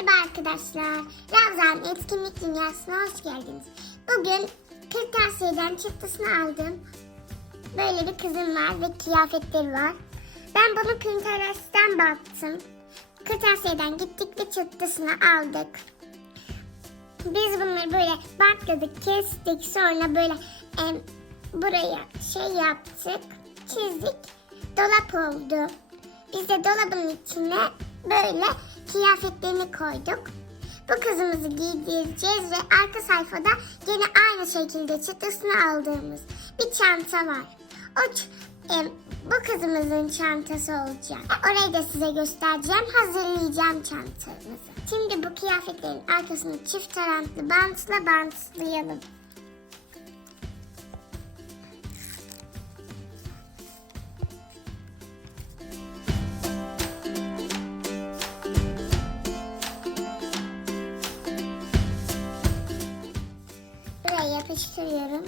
Merhaba arkadaşlar. Ravzan Etkinlik Dünyası'na hoş geldiniz. Bugün kırtasiyeden çıktısını aldım. Böyle bir kızım var ve kıyafetleri var. Ben bunu Pinterest'ten baktım. Kırtasiyeden gittik ve çıktısını aldık. Biz bunları böyle bantladık, kestik. Sonra böyle em, buraya şey yaptık, çizdik. Dolap oldu. Biz de dolabın içine böyle kıyafetlerini koyduk. Bu kızımızı giydireceğiz ve arka sayfada yine aynı şekilde çıtısını aldığımız bir çanta var. O em, bu kızımızın çantası olacak. Orayı da size göstereceğim. Hazırlayacağım çantamızı. Şimdi bu kıyafetlerin arkasını çift taraflı bantla bantlayalım. Yapıştırıyorum.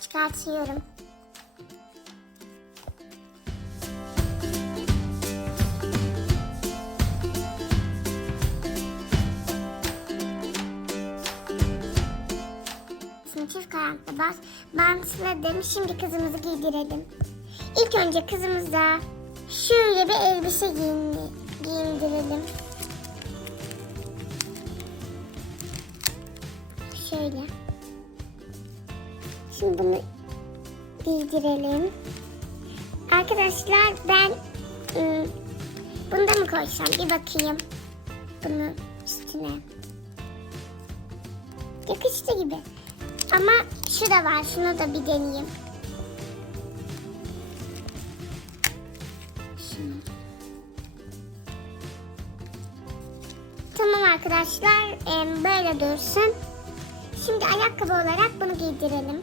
Çıkartıyorum. Çift karanlıkta bas. Bantladım. Şimdi kızımızı giydirelim. İlk önce kızımıza şöyle bir elbise giyin, giyindirelim. Şöyle. Şimdi bunu giydirelim. Arkadaşlar ben ım, bunu da mı koysam bir bakayım. Bunu üstüne. Yakıştı gibi. Ama şu da var. Şunu da bir deneyeyim. Şunu. Tamam arkadaşlar. Böyle dursun. Şimdi ayakkabı olarak bunu giydirelim.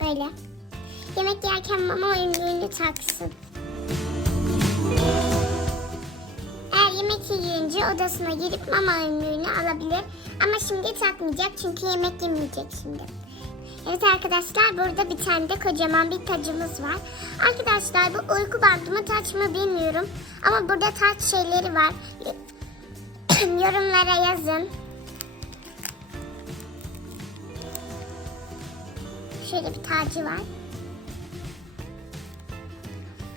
Böyle. Yemek yerken mama oyunluğunu taksın. Eğer yemek yiyince odasına girip mama önlüğünü alabilir. Ama şimdi takmayacak çünkü yemek yemeyecek şimdi. Evet arkadaşlar burada bir tane de kocaman bir tacımız var. Arkadaşlar bu uyku bandı mı taç mı bilmiyorum. Ama burada taç şeyleri var. Yorumlara yazın. Şöyle bir tacı var.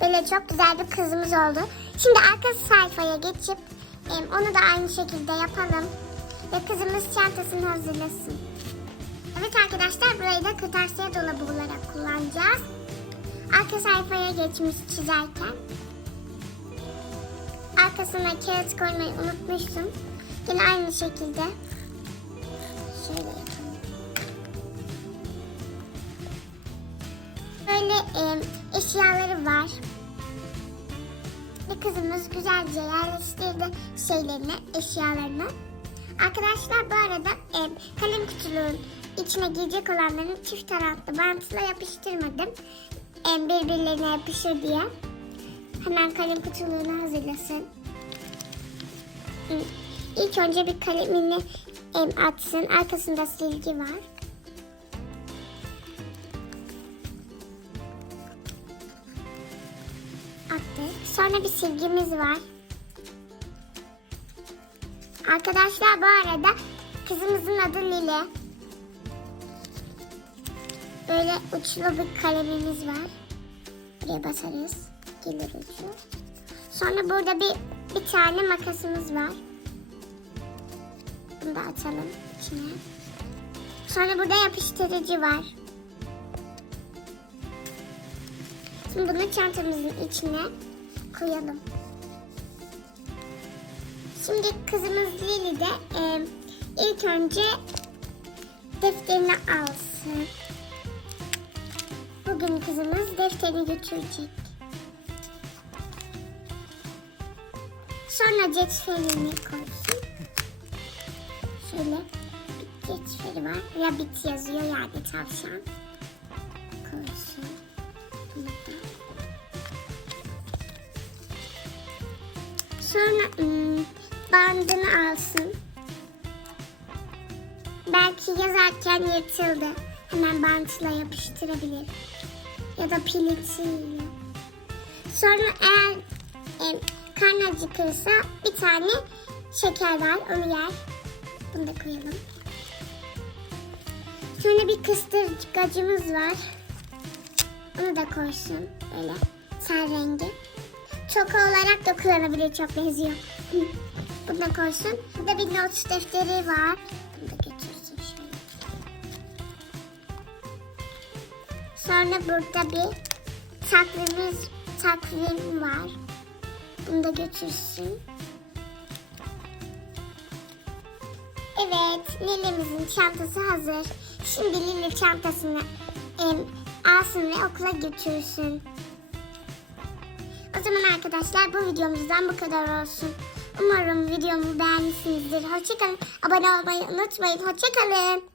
Böyle çok güzel bir kızımız oldu. Şimdi arka sayfaya geçip onu da aynı şekilde yapalım. Ve kızımız çantasını hazırlasın. Evet arkadaşlar burayı da kırtasiye dolabı olarak kullanacağız. Arka sayfaya geçmiş çizerken. Arkasına kağıt koymayı unutmuştum. Yine aynı şekilde. Böyle em, eşyaları var. Ve kızımız güzelce yerleştirdi şeylerini, eşyalarını. Arkadaşlar bu arada em, kalem kutuluğun içine girecek olanların çift taraflı bantla yapıştırmadım. Em, birbirlerine yapışır diye. Hemen kalem kutuluğunu hazırlasın. İlk önce bir kalemini em, atsın. Arkasında silgi var. Attık. Sonra bir silgimiz var. Arkadaşlar bu arada kızımızın adı Lili. Böyle uçlu bir kalemimiz var. Buraya basarız. Gelir ucu. Sonra burada bir bir tane makasımız var. Bunu da atalım içine. Sonra burada yapıştırıcı var. Şimdi bunu çantamızın içine koyalım. Şimdi kızımız Lili de e, ilk önce defterini alsın. Bugün kızımız defterini götürecek. Sonra cetvelini koysun. Şöyle bir cetveli var. Rabbit yazıyor yani tavşan. Koysun. Bunu Sonra ım, bandını alsın. Belki yazarken yırtıldı. Hemen bantla yapıştırabilir. Ya da pilitiyle. Sonra eğer e, karnı acıkırsa bir tane şeker var onu yer. Bunu da koyalım. Sonra bir kıstırgacımız var. Onu da koysun. Böyle ten rengi. Çoka olarak da kullanabilir. Çok benziyor. Bunu da koysun. Burada bir not defteri var. Bunu da götürsün şöyle. Sonra burada bir takvimimiz, takvim var. Bunu da götürsün. Evet, Lili'mizin çantası hazır. Şimdi Lili çantasını em, alsın ve okula götürsün. Arkadaşlar bu videomuzdan bu kadar olsun. Umarım videomu beğenmişsinizdir. Hoşçakalın. Abone olmayı unutmayın. Hoşçakalın.